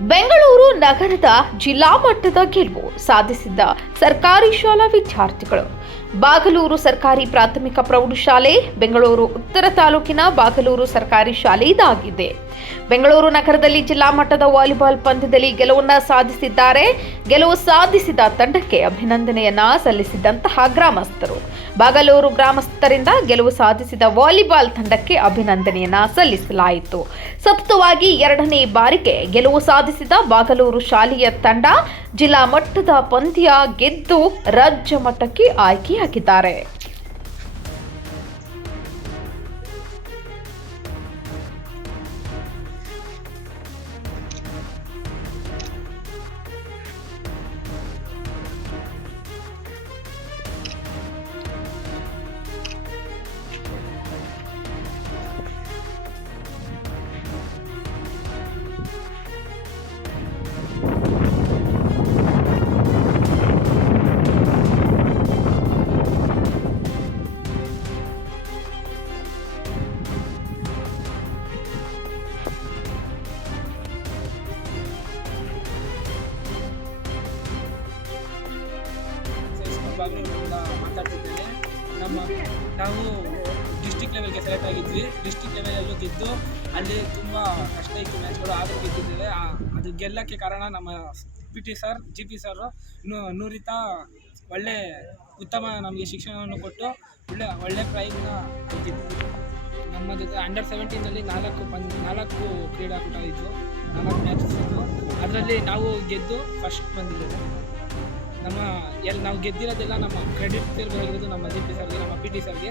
ಬೆಂಗಳೂರು ನಗರದ ಜಿಲ್ಲಾ ಮಟ್ಟದ ಗೆಲುವು ಸಾಧಿಸಿದ್ದ ಸರ್ಕಾರಿ ಶಾಲಾ ವಿದ್ಯಾರ್ಥಿಗಳು. ಬಾಗಲೂರು ಸರ್ಕಾರಿ ಪ್ರಾಥಮಿಕ ಪ್ರೌಢಶಾಲೆ ಬೆಂಗಳೂರು ಉತ್ತರ ತಾಲೂಕಿನ ಬಾಗಲೂರು ಸರ್ಕಾರಿ ಶಾಲೆ ಇದಾಗಿದೆ. ಬೆಂಗಳೂರು ನಗರದಲ್ಲಿ ಜಿಲ್ಲಾ ಮಟ್ಟದ ವಾಲಿಬಾಲ್ ಪಂದ್ಯದಲ್ಲಿ ಗೆಲುವನ್ನ ಸಾಧಿಸಿದ್ದಾರೆ. ಗೆಲುವು ಸಾಧಿಸಿದ ತಂಡಕ್ಕೆ ಅಭಿನಂದನೆಯನ್ನ ಸಲ್ಲಿಸಿದಂತಹ ಗ್ರಾಮಸ್ಥರು. ಬಾಗಲೂರು ಗ್ರಾಮಸ್ಥರಿಂದ ಗೆಲುವು ಸಾಧಿಸಿದ ವಾಲಿಬಾಲ್ ತಂಡಕ್ಕೆ ಅಭಿನಂದನೆಯನ್ನ ಸಲ್ಲಿಸಲಾಯಿತು. ಸತತವಾಗಿ ಎರಡನೇ ಬಾರಿಗೆ ಗೆಲುವು ಸಾಧಿಸಿದ ಬಾಗಲೂರು ಶಾಲೆಯ ತಂಡ ಜಿಲ್ಲಾ ಮಟ್ಟದ ಪಂದ್ಯ ಗೆದ್ದು ರಾಜ್ಯ ಮಟ್ಟಕ್ಕೆ ಆಯ್ಕೆಯಾಗಿದ್ದಾರೆ. ಸ್ಕೂಲ್ ಬಾಗ್ಲೂರಿಂದ ಮಾತಾಡ್ತಿದ್ದೇನೆ. ನಮ್ಮ ನಾವು ಡಿಸ್ಟಿಕ್ ಲೆವೆಲ್ಗೆ ಸೆಲೆಕ್ಟ್ ಆಗಿದ್ವಿ. ಡಿಸ್ಟಿಕ್ ಲೆವೆಲಲ್ಲೂ ಗೆದ್ದು ಅಲ್ಲಿ ತುಂಬ ಕಷ್ಟ ಇತ್ತು ಮ್ಯಾಚ್ಗಳು ಆದರೂ ಗೆದ್ದಿದ್ದೇವೆ. ಅದು ಗೆಲ್ಲಕ್ಕೆ ಕಾರಣ ನಮ್ಮ P T sir G P sir ನೂರಿತಾ ಒಳ್ಳೆ ಉತ್ತಮ ನಮಗೆ ಶಿಕ್ಷಣವನ್ನು ಕೊಟ್ಟು ಒಳ್ಳೆ ಒಳ್ಳೆ ಪ್ರೈಸ್ನ ಗೆದ್ದಿದ್ವಿ. ನಮ್ಮ ಜೊತೆ ಅಂಡರ್ ಸೆವೆಂಟೀನಲ್ಲಿ ನಾಲ್ಕು ಪಂದ್, ನಾಲ್ಕು ಕ್ರೀಡಾಕೂಟ ಇತ್ತು ನಾಲ್ಕು ಮ್ಯಾಚಸ್ ಇತ್ತು ಅದರಲ್ಲಿ ನಾವು ಗೆದ್ದು ಫಸ್ಟ್ ಬಂದಿದ್ದೇವೆ. ನಮ್ಮ ಎಲ್ಲಿ ನಾವು ಗೆದ್ದಿರೋದೆಲ್ಲ ನಮ್ಮ ಕ್ರೆಡಿಟ್ ಸೇರ್ಬೇಕಾಗಿರೋದು ನಮ್ಮ ಜಿ ಪಿ ಸರ್ಗೆ ನಮ್ಮ ಪಿ ಟಿ ಸರ್ಗೆ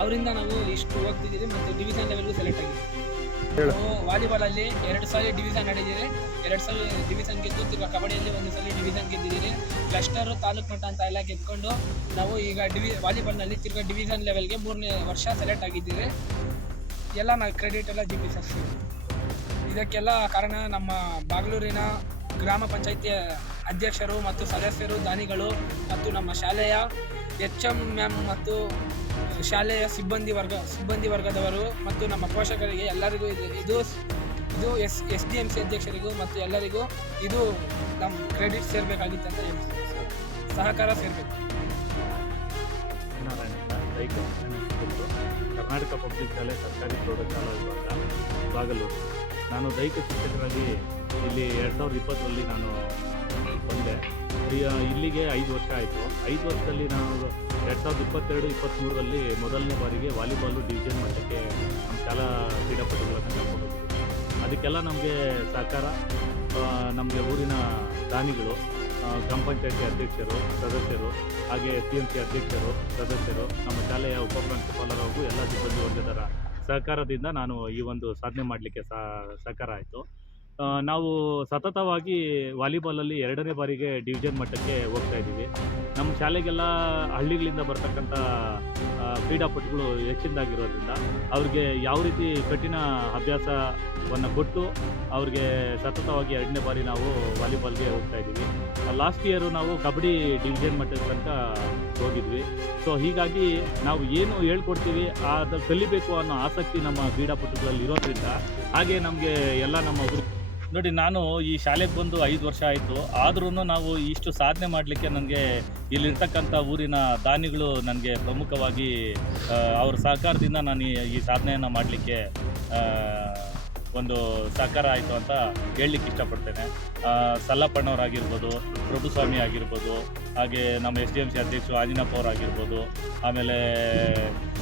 ಅವರಿಂದ ನಾವು ಇಷ್ಟು ಹೋಗ್ತಿದ್ದೀವಿ ಮತ್ತು ಡಿವಿಷನ್ ಲೆವೆಲ್ಗೂ ಸೆಲೆಕ್ಟ್ ಆಗಿದ್ದೀವಿ. ನಾವು ವಾಲಿಬಾಲಲ್ಲಿ ಎರಡು ಸಾರಿ ಡಿವಿಷನ್ ಆಡಿದ್ದೀರಿ ಎರಡು ಸಾರಿ ಡಿವಿಷನ್ ಗೆದ್ದು ತಿರ್ಗಾ ಕಬಡ್ಡಿಯಲ್ಲಿ ಒಂದು ಸಲ ಡಿವಿಷನ್ ಗೆದ್ದಿದ್ದೀರಿ ಕ್ಲಸ್ಟರು ತಾಲೂಕು ಮಟ್ಟ ಅಂತ ಎಲ್ಲ ಗೆದ್ಕೊಂಡು ನಾವು ಈಗ ಡಿವಿ ವಾಲಿಬಾಲ್ನಲ್ಲಿ ತಿರ್ಗ ಡಿವಿಷನ್ ಲೆವೆಲ್ಗೆ ಮೂರನೇ ವರ್ಷ ಸೆಲೆಕ್ಟ್ ಆಗಿದ್ದೀರಿ ಎಲ್ಲ ನಾವು ಕ್ರೆಡಿಟ್ ಎಲ್ಲ ಜಿ ಪಿ ಸರ್ ಇದಕ್ಕೆಲ್ಲ ಕಾರಣ ನಮ್ಮ ಬಾಗಲೂರಿನ ಗ್ರಾಮ ಪಂಚಾಯಿತಿ ಅಧ್ಯಕ್ಷರು ಮತ್ತು ಸದಸ್ಯರು, ದಾನಿಗಳು ಮತ್ತು ನಮ್ಮ ಶಾಲೆಯ ಎಚ್ ಎಂ ಮ್ಯಾಮ್ ಮತ್ತು ಶಾಲೆಯ ಸಿಬ್ಬಂದಿ ವರ್ಗ, ಸಿಬ್ಬಂದಿ ವರ್ಗದವರು ಮತ್ತು ನಮ್ಮ ಪೋಷಕರಿಗೆ ಎಲ್ಲರಿಗೂ ಇದು ಇದು ಇದು S S D M C ಅಧ್ಯಕ್ಷರಿಗೂ ಮತ್ತು ಎಲ್ಲರಿಗೂ ಇದು ನಮ್ಮ ಕ್ರೆಡಿಟ್ ಸೇರಬೇಕಾಗಿತ್ತು ಅಂತ ಸಹಕಾರ ಸೇರಬೇಕು. ಕರ್ನಾಟಕ ಪಬ್ಲಿಕ್ ಶಾಲೆ ಸರ್ಕಾರಿ ಪ್ರೌಢಶಾಲಾ ವಿಭಾಗ ಬಾಗಲೂರು ನಾನು ದೈಹಿಕ ಶಿಕ್ಷಕರಾಗಿ ಇಲ್ಲಿ ಎರಡು ಸಾವಿರದ ಇಪ್ಪತ್ತರಲ್ಲಿ ನಾನು ಬಂದೆ ಇಲ್ಲಿಗೆ ಐದು ವರ್ಷ ಆಯಿತು. ಐದು ವರ್ಷದಲ್ಲಿ ನಾನು ಎರಡು ಸಾವಿರದ ಇಪ್ಪತ್ತೆರಡು, ಇಪ್ಪತ್ತ್ಮೂರರಲ್ಲಿ ಮೊದಲನೇ ಬಾರಿಗೆ ವಾಲಿಬಾಲು ಡಿವಿಷನ್ ಮಟ್ಟಕ್ಕೆ ನಮ್ಮ ಶಾಲಾ ಕ್ರೀಡಾಪಟುಗಳನ್ನು ಕರ್ಕೊಂಡು ಅದಕ್ಕೆಲ್ಲ ನಮಗೆ ಸಹಕಾರ ನಮಗೆ ಊರಿನ ದಾನಿಗಳು ಗ್ರಾಮ ಪಂಚಾಯತಿ ಅಧ್ಯಕ್ಷರು, ಸದಸ್ಯರು, ಹಾಗೆ ಸಿ ಎಂ ಸಿ ಅಧ್ಯಕ್ಷರು, ಸದಸ್ಯರು, ನಮ್ಮ ಶಾಲೆಯ ಉಪಪ್ರಾಂಶುಪಾಲರ ಹಾಗೂ ಎಲ್ಲ ಸಿಬ್ಬಂದಿ ವರ್ಗದರ ಸಹಕಾರದಿಂದ ನಾನು ಈ ಒಂದು ಸಾಧನೆ ಮಾಡಲಿಕ್ಕೆ ಸಹಕಾರ ಆಯಿತು. ನಾವು ಸತತವಾಗಿ ವಾಲಿಬಾಲಲ್ಲಿ ಎರಡನೇ ಬಾರಿಗೆ ಡಿವಿಷನ್ ಮಟ್ಟಕ್ಕೆ ಹೋಗ್ತಾ ಇದ್ದೀವಿ. ನಮ್ಮ ಶಾಲೆಗೆಲ್ಲ ಹಳ್ಳಿಗಳಿಂದ ಬರ್ತಕ್ಕಂಥ ಕ್ರೀಡಾಪಟುಗಳು ಹೆಚ್ಚಿನದಾಗಿರೋದ್ರಿಂದ ಅವ್ರಿಗೆ ಯಾವ ರೀತಿ ಕಠಿಣ ಅಭ್ಯಾಸವನ್ನು ಕೊಟ್ಟು ಅವ್ರಿಗೆ ಸತತವಾಗಿ ಎರಡನೇ ಬಾರಿ ನಾವು ವಾಲಿಬಾಲ್ಗೆ ಹೋಗ್ತಾ ಇದ್ದೀವಿ. ಲಾಸ್ಟ್ ಇಯರು ನಾವು ಕಬಡ್ಡಿ ಡಿವಿಷನ್ ಮಟ್ಟದ ತನಕ ಹೋಗಿದ್ವಿ. ಸೊ, ಹೀಗಾಗಿ ನಾವು ಏನು ಹೇಳ್ಕೊಡ್ತೀವಿ, ಅದು ಕಲಿಬೇಕು ಅನ್ನೋ ಆಸಕ್ತಿ ನಮ್ಮ ಕ್ರೀಡಾಪಟುಗಳಲ್ಲಿ ಇರೋದ್ರಿಂದ ಹಾಗೆ ನಮಗೆ ಎಲ್ಲ ನಮ್ಮ ನೋಡಿ, ನಾನು ಈ ಶಾಲೆಗೆ ಬಂದು ಐದು ವರ್ಷ ಆಯಿತು. ಆದ್ರೂ ನಾವು ಇಷ್ಟು ಸಾಧನೆ ಮಾಡಲಿಕ್ಕೆ ನನಗೆ ಇಲ್ಲಿರ್ತಕ್ಕಂಥ ಊರಿನ ದಾನಿಗಳು ನನಗೆ ಪ್ರಮುಖವಾಗಿ ಅವ್ರ ಸಹಕಾರದಿಂದ ನಾನು ಈ- ಸಾಧನೆಯನ್ನು ಮಾಡಲಿಕ್ಕೆ ಒಂದು ಸಹಕಾರ ಆಯಿತು ಅಂತ ಹೇಳಲಿಕ್ಕೆ ಇಷ್ಟಪಡ್ತೇನೆ. ಸಲ್ಲಪ್ಪಣ್ಣವ್ರಾಗಿರ್ಬೋದು ಪ್ರಭುಸ್ವಾಮಿ ಆಗಿರ್ಬೋದು, ಹಾಗೆ ನಮ್ಮ ಎಸ್ ಡಿ ಎಂ ಸಿ ಅಧ್ಯಕ್ಷರು ಆಂಜನಪ್ಪ ಅವರಾಗಿರ್ಬೋದು, ಆಮೇಲೆ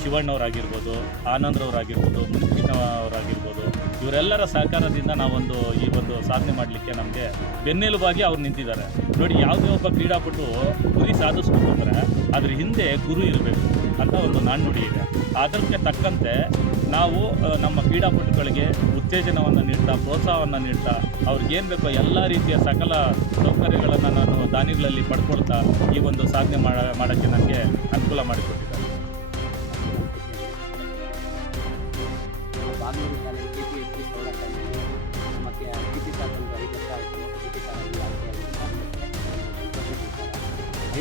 ಶಿವಣ್ಣವರಾಗಿರ್ಬೋದು, ಆನಂದ್ರವರಾಗಿರ್ಬೋದು ಮುನಿಕೃಷ್ಣ ಅವರಾಗಿರ್ಬೋದು ಇವರೆಲ್ಲರ ಸಹಕಾರದಿಂದ ನಾವೊಂದು ಈ ಒಂದು ಸಾಧನೆ ಮಾಡಲಿಕ್ಕೆ ನಮಗೆ ಬೆನ್ನೆಲುಬಾಗಿ ಅವ್ರು ನಿಂತಿದ್ದಾರೆ. ನೋಡಿ, ಯಾವುದೇ ಒಬ್ಬ ಕ್ರೀಡಾಪಟು ಗುರಿ ಸಾಧಿಸ್ಬೇಕು ಅಂದರೆ ಹಿಂದೆ ಗುರು ಇರಬೇಕು ಅಂತ ಒಂದು ನಾಣ್ಣುಡಿ ಇದೆ. ಅದಕ್ಕೆ ತಕ್ಕಂತೆ ನಾವು ನಮ್ಮ ಕ್ರೀಡಾಪಟುಗಳಿಗೆ ಉತ್ತೇಜನವನ್ನು ನೀಡ್ತಾ, ಪ್ರೋತ್ಸಾಹವನ್ನು ನೀಡ್ತಾ ಅವ್ರಿಗೇನು ಬೇಕೋ ಎಲ್ಲ ರೀತಿಯ ಸಕಲ ಸೌಕರ್ಯಗಳನ್ನು ನಾನು ದಾನಿಗಳಲ್ಲಿ ಪಡ್ಕೊಳ್ತಾ ಈ ಒಂದು ಸಾಧನೆ ಮಾಡ, ಮಾಡೋಕ್ಕೆ ನನಗೆ ಅನುಕೂಲ ಮಾಡಿಕೊಟ್ಟಿದ್ದಾರೆ.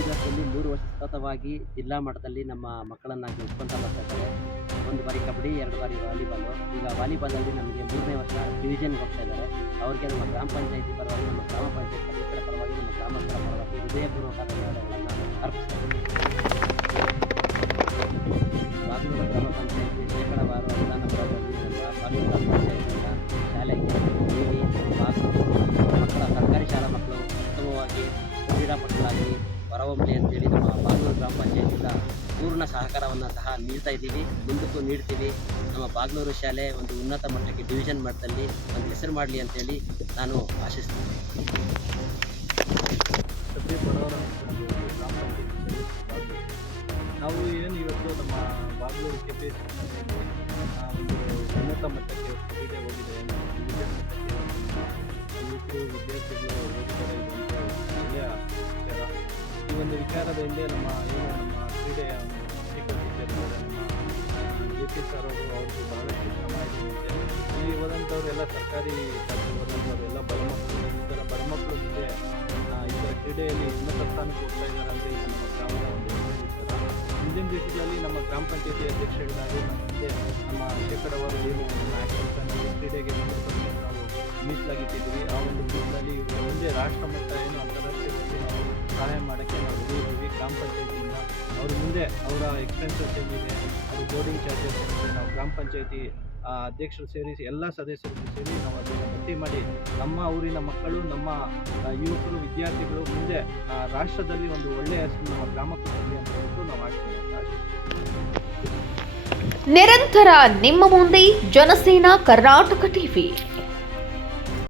ವರ್ಷದಲ್ಲಿ ಮೂರು ವರ್ಷ ಸತತವಾಗಿ ಜಿಲ್ಲಾ ಮಟ್ಟದಲ್ಲಿ ನಮ್ಮ ಮಕ್ಕಳನ್ನು ಗೆಲ್ಸ್ಕೊಂತ ಬರ್ತಾ ಇದ್ದಾರೆ ಒಂದು ಬಾರಿ ಕಬಡ್ಡಿ, ಎರಡು ಬಾರಿ ವಾಲಿಬಾಲು. ಈಗ ವಾಲಿಬಾಲಲ್ಲಿ ನಮಗೆ ಮೂರನೇ ವರ್ಷ ಡಿವಿಷನ್ಗೆ ಹೋಗ್ತಾ ಇದ್ದಾರೆ. ಅವ್ರಿಗೆ ನಮ್ಮ ಗ್ರಾಮ ಪಂಚಾಯತಿ ಪರವಾಗಿ, ನಮ್ಮ ಗ್ರಾಮ ಪಂಚಾಯತ್ ಸದಸ್ಯರ ಪರವಾಗಿ, ನಮ್ಮ ಗ್ರಾಮಸ್ಥರ ಪರವಾಗಿ ಹೃದಯಪೂರ್ವಕ ಧನ್ಯವಾದಗಳನ್ನು ಅರ್ಪಿಸ್ತಾರೆ ಗ್ರಾಮ ಪಂಚಾಯತಿ ಶೇಕಡವಾರು ಅನುದಾನ ಬರೋದ್ರಲ್ಲಿ ನಮ್ಮ ಸಹಕಾರವನ್ನು ಸಹ ನೀಡ್ತಾ ಇದ್ದೀವಿ, ಮುಂದಕ್ಕೂ ನೀಡ್ತೀವಿ. ನಮ್ಮ ಬಾಗ್ಲೂರು ಶಾಲೆ ಒಂದು ಉನ್ನತ ಮಟ್ಟಕ್ಕೆ ಡಿವಿಷನ್ ಮಟ್ಟದಲ್ಲಿ ಒಂದು ಹೆಸರು ಮಾಡಲಿ ಅಂತೇಳಿ ನಾನು ಆಶಿಸ್ತೀನಿ. ನಾವು ಏನು ಇವತ್ತು ನಮ್ಮ ಬಾಗ್ಲೂರು ಕೆ ಪಿ ಎಸ್ ಉನ್ನತ ಮಟ್ಟಕ್ಕೆ ಕ್ರೀಡೆ ಹೋಗಿದೆ. ವಿದ್ಯಾರ್ಥಿಗಳು ಈ ಒಂದು ವಿಚಾರದ ಹಿಂದೆ ನಮ್ಮ ಏನು ನಮ್ಮ ಕ್ರೀಡೆಯ ಇದ್ದಾರೆ ನಮ್ಮ ಜೆ ಪಿ ಸರ್ ಅವರು ಇಲ್ಲಿ ಹೋದಂಥವ್ರೆಲ್ಲ ಸರ್ಕಾರಿ ಶಾಲೆಗೆ ಹೋದಂಥವ್ರು ಎಲ್ಲ ಬಡ ಮಕ್ಕಳು ಈ ಥರ ಬರಮಕ್ಕಳು ಮುಂದೆ ಆ, ಈ ಕ್ರೀಡೆಯಲ್ಲಿ ಉನ್ನತ ಸ್ಥಾನಕ್ಕೆ ಹೋಗ್ತಾ ಇದ್ದಾರೆ ಅಂತ ಇದು ನಮ್ಮ ದಿವಸಗಳಲ್ಲಿ ನಮ್ಮ ಗ್ರಾಮ ಪಂಚಾಯತಿ ಅಧ್ಯಕ್ಷರಾಗಿ ನಮ್ಮ ಮುಂದೆ ನಮ್ಮ ಶೇಕಡವಾರು ಏನು ನಮ್ಮ ಕ್ರೀಡೆಗೆ ನಾವು ಮೀಸಲಾಗಿಟ್ಟಿದ್ದೀವಿ ಆ ಒಂದು ದಿನದಲ್ಲಿ ಒಂದೇ ರಾಷ್ಟ್ರ ಮಟ್ಟ ಏನು ಅಂತಾರಾಷ್ಟ್ರೀಯ ಸಹಾಯ ಮಾಡೋಕ್ಕೆ ನಾವು ಮುಂದೆ ಅವರ ಎಕ್ಸ್ಪೆನ್ಸಸ್ ಏನಿದೆ, ಅದು ಬೋರ್ಡಿಂಗ್ ಚಾರ್ಜಸ್ ಏನಿದೆ, ನಾವು ಗ್ರಾಮ ಪಂಚಾಯತಿ ಅಧ್ಯಕ್ಷರು ಸೇರಿಸಿ ಎಲ್ಲ ಸದಸ್ಯರು ಸೇರಿ ನಾವು ಅದನ್ನು ಭರ್ತಿ ಮಾಡಿ ನಮ್ಮ ಊರಿನ ಮಕ್ಕಳು, ನಮ್ಮ ಯುವಕರು, ವಿದ್ಯಾರ್ಥಿಗಳು ಮುಂದೆ ರಾಷ್ಟ್ರದಲ್ಲಿ ಒಂದು ಒಳ್ಳೆಯ ನಮ್ಮ ಗ್ರಾಮಕ್ಕೆ ಬರಲಿ ಅಂತ ಹೇಳ್ಬಿಟ್ಟು ನಾವು ನಿರಂತರ ನಿಮ್ಮ ಮುಂದೆ ಜನಸೇನಾ ಕರ್ನಾಟಕ ಟಿವಿ.